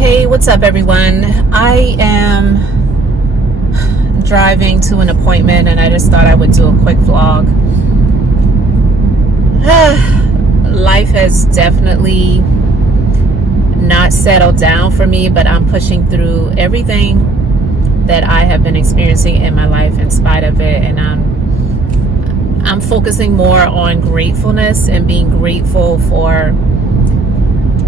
Hey, what's up, everyone? I am driving to an appointment and I just thought I would do a quick vlog. Life has definitely not settled down for me, but I'm pushing through everything that I have been experiencing in my life in spite of it, and I'm focusing more on gratefulness and being grateful for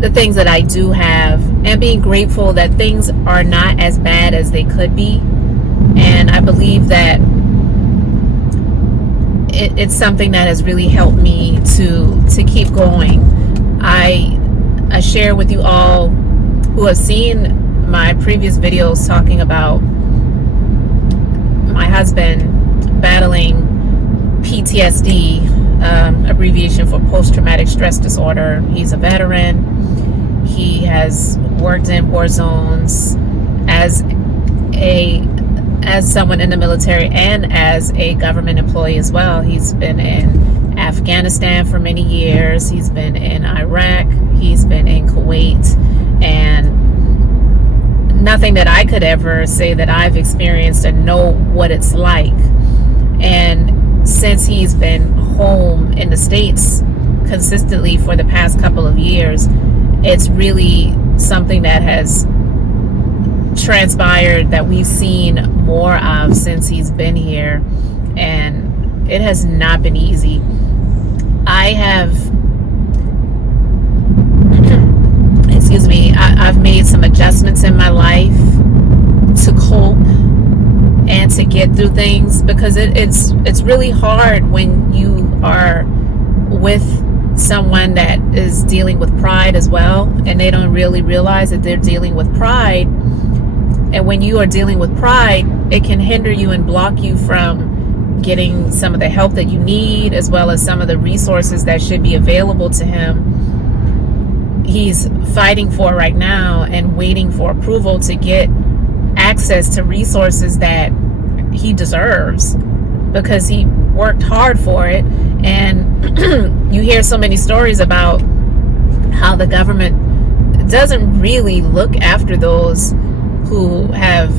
the things that I do have, and being grateful that things are not as bad as they could be. And I believe that it's something that has really helped me to keep going. I share with you all who have seen my previous videos talking about my husband battling PTSD, abbreviation for post-traumatic stress disorder. He's a veteran. He has worked in war zones as someone in the military and as a government employee as well. He's been in Afghanistan for many years. He's been in Iraq. He's been in Kuwait. And nothing that I could ever say that I've experienced and know what it's like. And since he's been home in the States consistently for the past couple of years, it's really something that has transpired that we've seen more of since he's been here, and it has not been easy. I've made some adjustments in my life to cope and to get through things, because it's really hard when you are with someone that is dealing with pride as well, and they don't really realize that they're dealing with pride. And when you are dealing with pride, it can hinder you and block you from getting some of the help that you need, as well as some of the resources that should be available to him. He's fighting for right now and waiting for approval to get access to resources that he deserves, because he worked hard for it. And you hear so many stories about how the government doesn't really look after those who have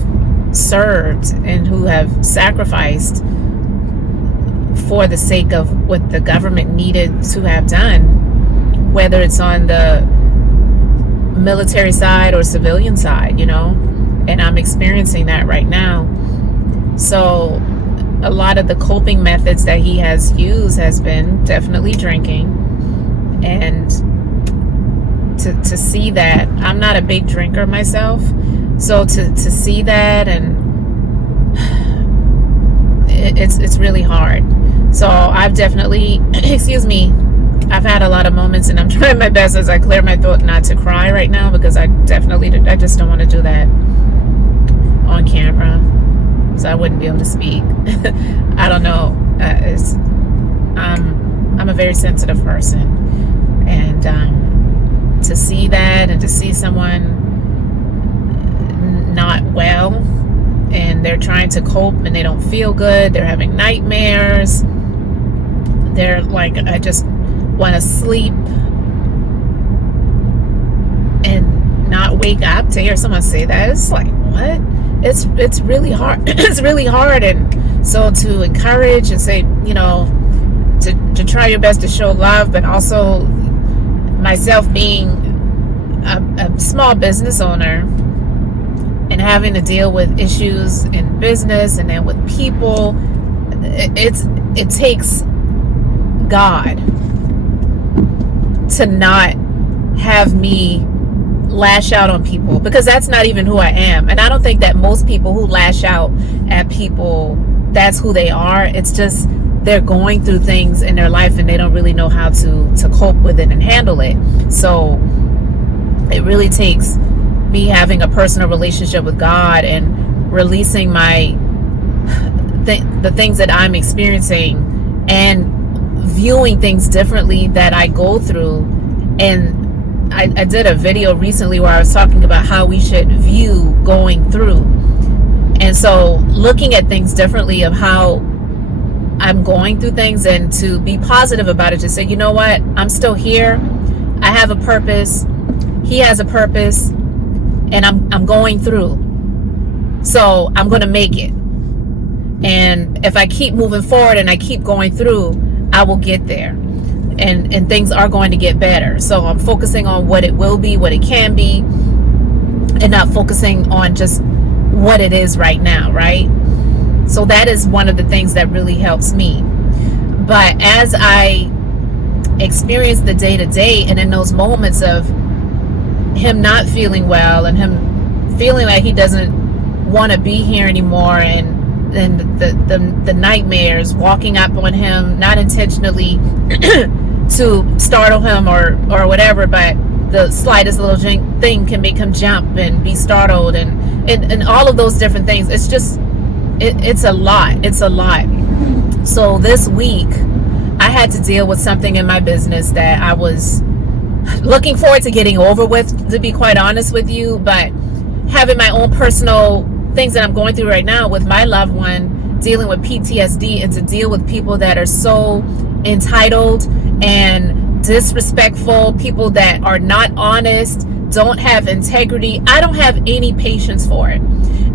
served and who have sacrificed for the sake of what the government needed to have done, whether it's on the military side or civilian side, and I'm experiencing that right now. So a lot of the coping methods that he has used has been definitely drinking. And to see that, I'm not a big drinker myself, so to see that, and it's really hard. So I've definitely I've had a lot of moments, and I'm trying my best as I clear my throat not to cry right now, because I just don't want to do that on camera, so I wouldn't be able to speak. I don't know. I'm a very sensitive person, and to see that, and to see someone not well, and they're trying to cope, and they don't feel good. They're having nightmares. They're like, I just want to sleep and not wake up. To hear someone say that, it's like, what? It's really hard. It's really hard. And so to encourage and say, to try your best to show love, but also myself being a small business owner and having to deal with issues in business and then with people, it takes God to not have me lash out on people, because that's not even who I am. And I don't think that most people who lash out at people, that's who they are. It's just they're going through things in their life and they don't really know how to cope with it and handle it. So it really takes me having a personal relationship with God and releasing the things that I'm experiencing and viewing things differently that I go through. And I did a video recently where I was talking about how we should view going through. And so looking at things differently, of how I'm going through things, and to be positive about it, to say, you know what, I'm still here. I have a purpose. He has a purpose. and I'm going through. So I'm going to make it. And if I keep moving forward and I keep going through, I will get there. And things are going to get better. So I'm focusing on what it will be, what it can be, and not focusing on just what it is right now, right? So that is one of the things that really helps me. But as I experience the day-to-day, and in those moments of him not feeling well and him feeling like he doesn't want to be here anymore, and the nightmares walking up on him, not intentionally to startle him or whatever, but the slightest little thing can make him jump and be startled, and all of those different things. It's just it's a lot. It's a lot. So this week I had to deal with something in my business that I was looking forward to getting over with, to be quite honest with you, but having my own personal things that I'm going through right now with my loved one, dealing with PTSD, and to deal with people that are so entitled and disrespectful, people that are not honest, don't have integrity. I don't have any patience for it.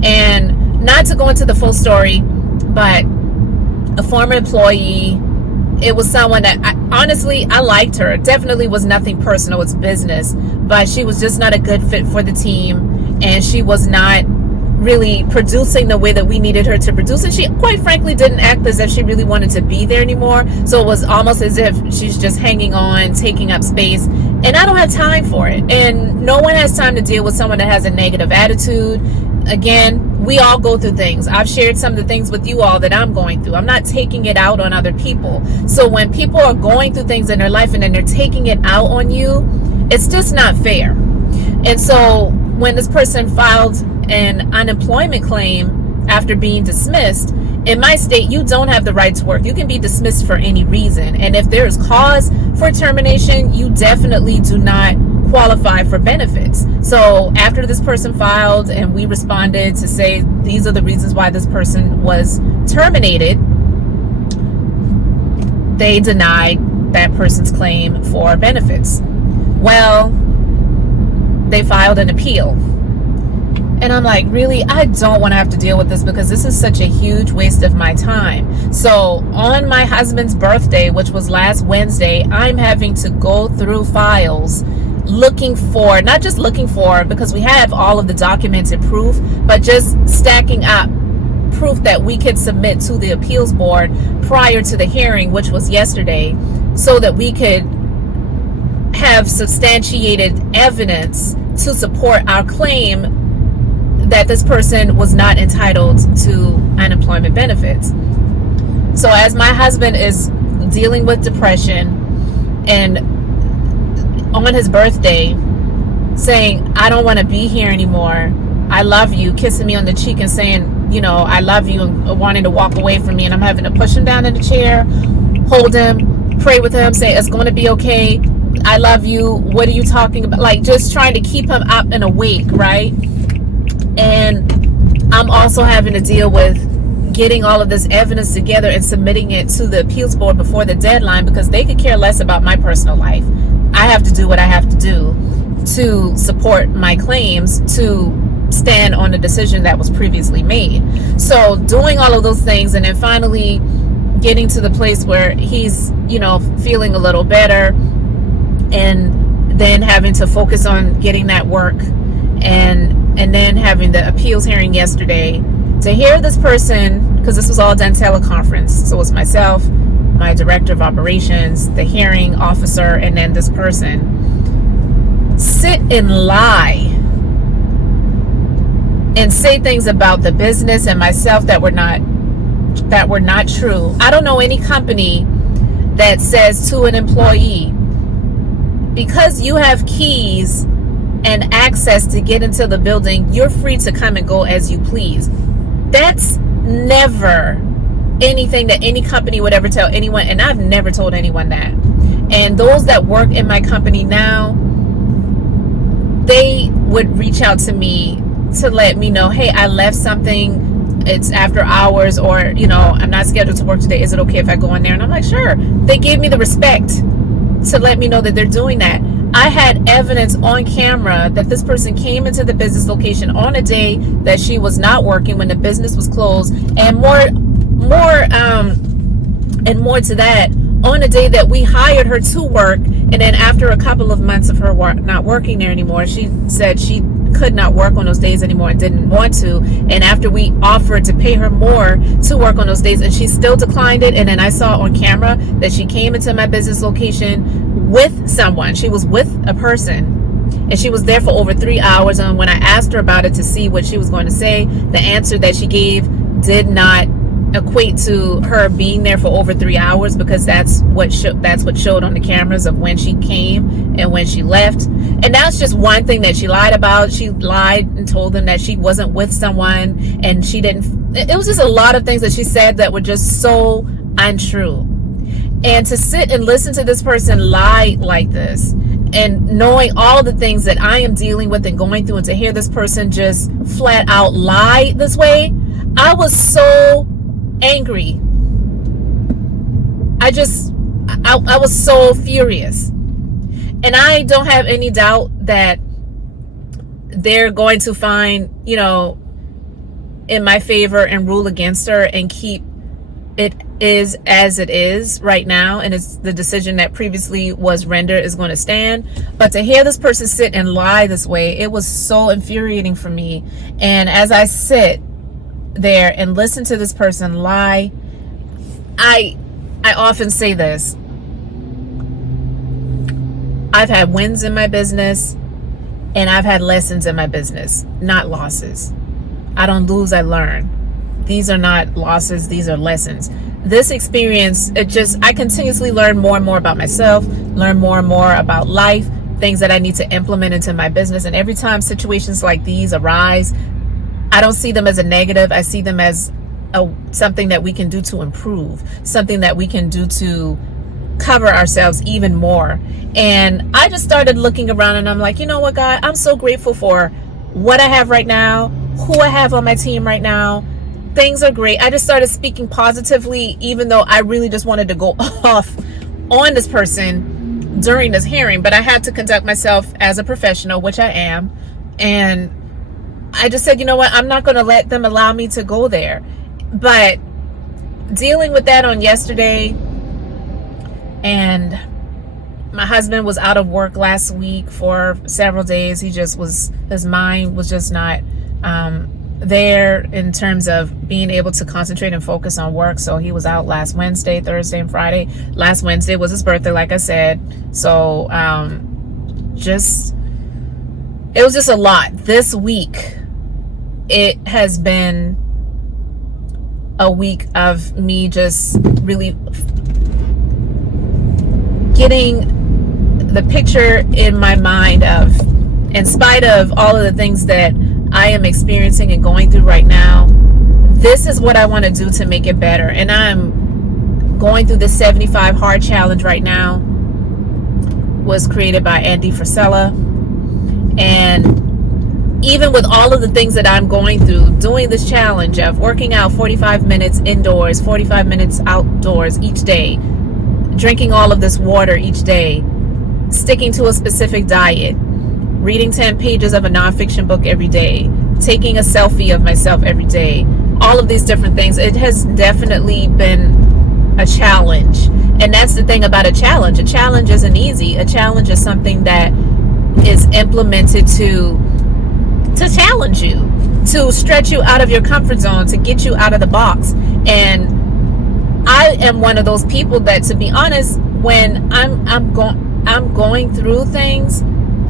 And not to go into the full story, but a former employee, it was someone that I liked her. It definitely was nothing personal, it's business, but she was just not a good fit for the team, and she was not really producing the way that we needed her to produce, and she quite frankly didn't act as if she really wanted to be there anymore. So it was almost as if she's just hanging on, taking up space, and I don't have time for it. And no one has time to deal with someone that has a negative attitude. Again, we all go through things. I've shared some of the things with you all that I'm going through. I'm not taking it out on other people. So when people are going through things in their life and then they're taking it out on you, it's just not fair. And so when this person filed an unemployment claim after being dismissed, in my state, you don't have the right to work. You can be dismissed for any reason. And if there's cause for termination, you definitely do not qualify for benefits. So after this person filed and we responded to say these are the reasons why this person was terminated, they denied that person's claim for benefits. Well, they filed an appeal. And I'm like, really? I don't want to have to deal with this, because this is such a huge waste of my time. So on my husband's birthday, which was last Wednesday, I'm having to go through files looking for, not just looking for, because we have all of the documented proof, but just stacking up proof that we could submit to the appeals board prior to the hearing, which was yesterday, so that we could have substantiated evidence to support our claim that this person was not entitled to unemployment benefits. So as my husband is dealing with depression, and on his birthday saying, I don't want to be here anymore, I love you, kissing me on the cheek and saying, you know, I love you, and wanting to walk away from me, and I'm having to push him down in the chair, hold him, pray with him, say it's going to be okay, I love you, what are you talking about? Like, just trying to keep him up and awake, right? And I'm also having to deal with getting all of this evidence together and submitting it to the appeals board before the deadline, because they could care less about my personal life. I have to do what I have to do to support my claims, to stand on the decision that was previously made. So doing all of those things, and then finally getting to the place where he's, you know, feeling a little better, and then having to focus on getting that work, and then having the appeals hearing yesterday, to hear this person, because this was all done teleconference, so it's myself, my director of operations, the hearing officer, and then this person sit and lie and say things about the business and myself that were not true. I don't know any company that says to an employee, because you have keys and access to get into the building, you're free to come and go as you please. That's never anything that any company would ever tell anyone, and I've never told anyone that. And those that work in my company now, they would reach out to me to let me know, hey, I left something, it's after hours, or, you know, I'm not scheduled to work today, is it okay if I go in there? And I'm like, sure. They gave me the respect to let me know that they're doing that. I had evidence on camera that this person came into the business location on a day that she was not working, when the business was closed, and more to that, on a day that we hired her to work. And then after a couple of months of her not working there anymore, she said she could not work on those days anymore and didn't want to. And after we offered to pay her more to work on those days, and she still declined it. And then I saw on camera that she came into my business location with someone. She was with a person, and she was there for over 3 hours. And when I asked her about it to see what she was going to say, the answer that she gave did not equate to her being there for over 3 hours, because that's what showed on the cameras of when she came and when she left. And that's just one thing that she lied about. She lied and told them that she wasn't with someone, and she didn't. It was just a lot of things that she said that were just so untrue. And to sit and listen to this person lie like this, and knowing all the things that I am dealing with and going through, and to hear this person just flat out lie this way, I was so angry. I was so furious. And I don't have any doubt that they're going to find, in my favor and rule against her and keep it is as it is right now. And it's the decision that previously was rendered is going to stand. But to hear this person sit and lie this way, it was so infuriating for me. And as I sit there and listen to this person lie, I often say this: I've had wins in my business, and I've had lessons in my business, not losses. I don't lose, I learn. These are not losses, these are lessons. This experience, I continuously learn more and more about myself, learn more and more about life, things that I need to implement into my business. And every time situations like these arise, I don't see them as a negative. I see them as something that we can do to improve, something that we can do to cover ourselves even more. And I just started looking around, and I'm like, you know what, God, I'm so grateful for what I have right now, who I have on my team right now. Things are great. I just started speaking positively, even though I really just wanted to go off on this person during this hearing. But I had to conduct myself as a professional, which I am. And I just said, you know what, I'm not going to let them allow me to go there. But dealing with that on yesterday, and my husband was out of work last week for several days. His mind was just not there in terms of being able to concentrate and focus on work. So he was out last Wednesday, Thursday, and Friday. Last Wednesday was his birthday, like I said. So it was just a lot. This week, it has been a week of me just really getting the picture in my mind of, in spite of all of the things that I am experiencing and going through right now, this is what I want to do to make it better. And I'm going through the 75 hard challenge right now. Was created by Andy Frisella. And even with all of the things that I'm going through, doing this challenge of working out 45 minutes indoors, 45 minutes outdoors each day, drinking all of this water each day, sticking to a specific diet, reading 10 pages of a nonfiction book every day, taking a selfie of myself every day, all of these different things, it has definitely been a challenge. And that's the thing about a challenge. A challenge isn't easy. A challenge is something that is implemented to challenge you, to stretch you out of your comfort zone, to get you out of the box. And I am one of those people that, to be honest, when I'm going through things,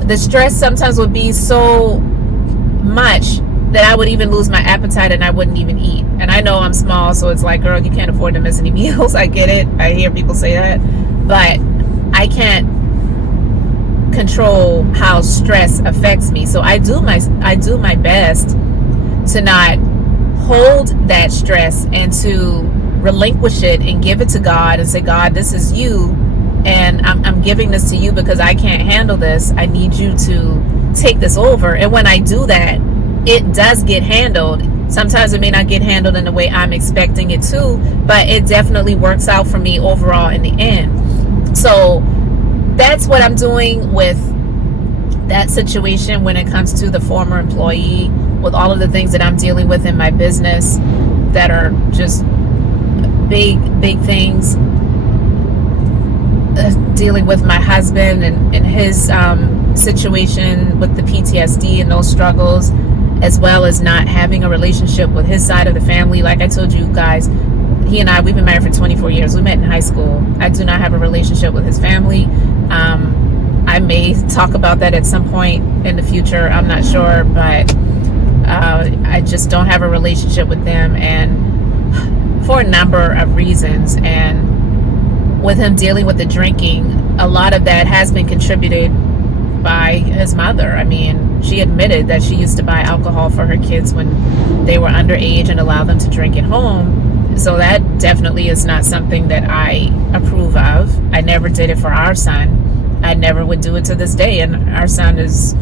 the stress sometimes would be so much that I would even lose my appetite and I wouldn't even eat. And I know I'm small, so it's like, girl, you can't afford to miss any meals. I get it. I hear people say that. But I can't control how stress affects me. So I do my best to not hold that stress and to relinquish it and give it to God and say, God, this is you, and I'm giving this to you because I can't handle this. I need you to take this over. And when I do that, it does get handled. Sometimes it may not get handled in the way I'm expecting it to, but it definitely works out for me overall in the end. So that's what I'm doing with that situation when it comes to the former employee, with all of the things that I'm dealing with in my business that are just big things. Dealing with my husband and his situation with the PTSD and those struggles, as well as not having a relationship with his side of the family. Like I told you guys, he and I, we've been married for 24 years. We met in high school. I do not have a relationship with his family. I may talk about that at some point in the future. I'm not sure, but I just don't have a relationship with them, and for a number of reasons. And with him dealing with the drinking, a lot of that has been contributed by his mother. I mean, she admitted that she used to buy alcohol for her kids when they were underage and allow them to drink at home. So that definitely is not something that I approve of. I never did it for our son. I never would do it to this day. And our son is,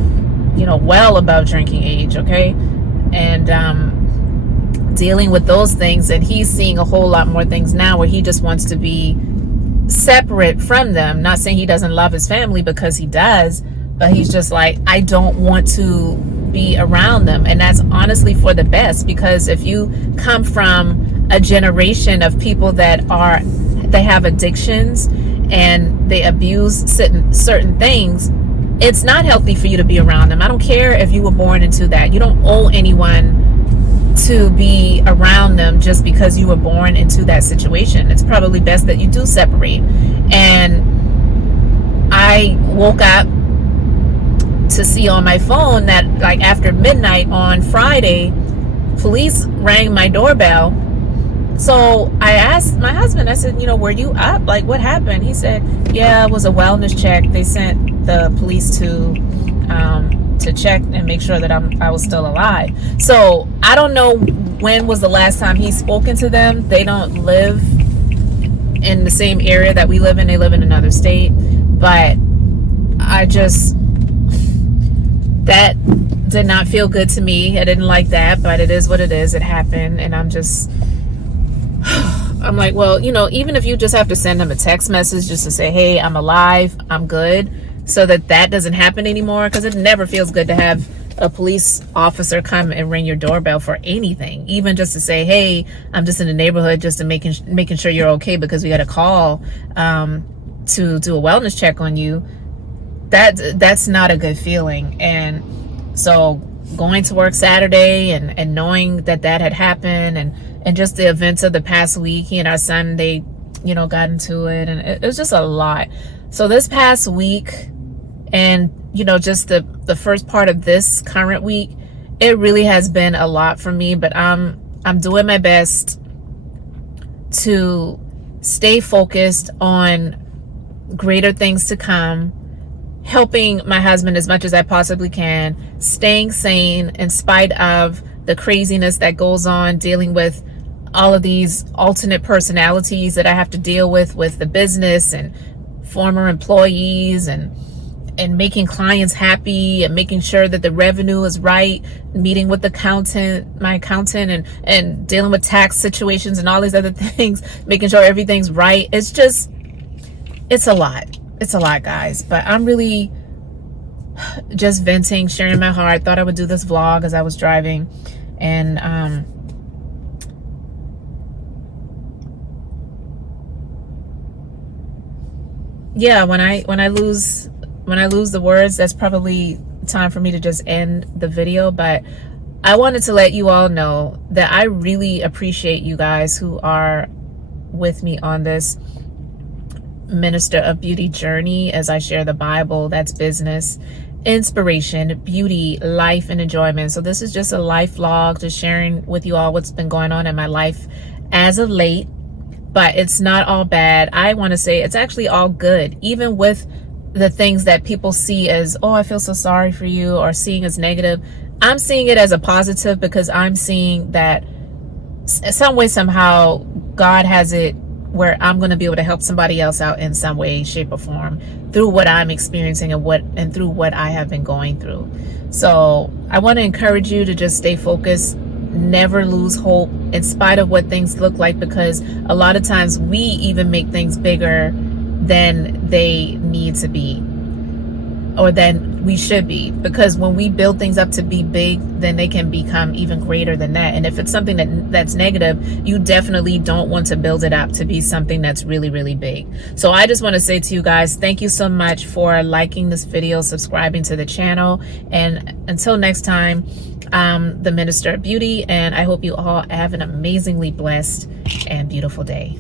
well above drinking age, okay? And dealing with those things, and he's seeing a whole lot more things now where he just wants to be separate from them. Not saying he doesn't love his family, because he does, but he's just like, I don't want to be around them. And that's honestly for the best, because if you come from a generation of people they have addictions and they abuse certain things, it's not healthy for you to be around them. I don't care if you were born into that. You don't owe anyone to be around them just because you were born into that situation. It's probably best that you do separate. And I woke up to see on my phone that, like, after midnight on Friday, police rang my doorbell. So I asked my husband, I said, were you up? Like, what happened? He said, yeah, it was a wellness check. They sent the police to check and make sure that I was still alive. So I don't know when was the last time he's spoken to them. They don't live in the same area that we live in. They live in another state. But that did not feel good to me. I didn't like that, but it is what it is. It happened. And I'm like, well, even if you just have to send him a text message just to say, hey, I'm alive, I'm good, so that doesn't happen anymore, because it never feels good to have a police officer come and ring your doorbell for anything, even just to say, hey, I'm just in the neighborhood, just to making sure you're okay, because we got a call to do a wellness check on you. That's not a good feeling. And so going to work Saturday and knowing that had happened, and just the events of the past week, he and our son, they got into it, and it was just a lot. So this past week, and just the first part of this current week, it really has been a lot for me. But I'm doing my best to stay focused on greater things to come, helping my husband as much as I possibly can, staying sane in spite of the craziness that goes on, dealing with all of these alternate personalities that I have to deal with the business and former employees, and making clients happy, and making sure that the revenue is right, meeting with my accountant, and dealing with tax situations and all these other things, making sure everything's right. It's a lot. It's a lot, guys. But I'm really just venting, sharing my heart. Thought I would do this vlog as I was driving. And yeah, when I lose the words, that's probably time for me to just end the video. But I wanted to let you all know that I really appreciate you guys who are with me on this Minister of Beauty journey as I share the Bible. That's business, inspiration, beauty, life, and enjoyment. So this is just a life vlog, just sharing with you all what's been going on in my life as of late. But it's not all bad. I want to say it's actually all good, even with the things that people see as, oh, I feel so sorry for you, or seeing as negative. I'm seeing it as a positive, because I'm seeing that some way, somehow, God has it where I'm going to be able to help somebody else out in some way, shape, or form through what I'm experiencing and through what I have been going through. So I want to encourage you to just stay focused, never lose hope in spite of what things look like, because a lot of times we even make things bigger than they need to be, or than we should be. Because when we build things up to be big, then they can become even greater than that. And if it's something that's negative, you definitely don't want to build it up to be something that's really, really big. So I just want to say to you guys, thank you so much for liking this video, subscribing to the channel, and until next time, the Minister of Beauty, and I hope you all have an amazingly blessed and beautiful day.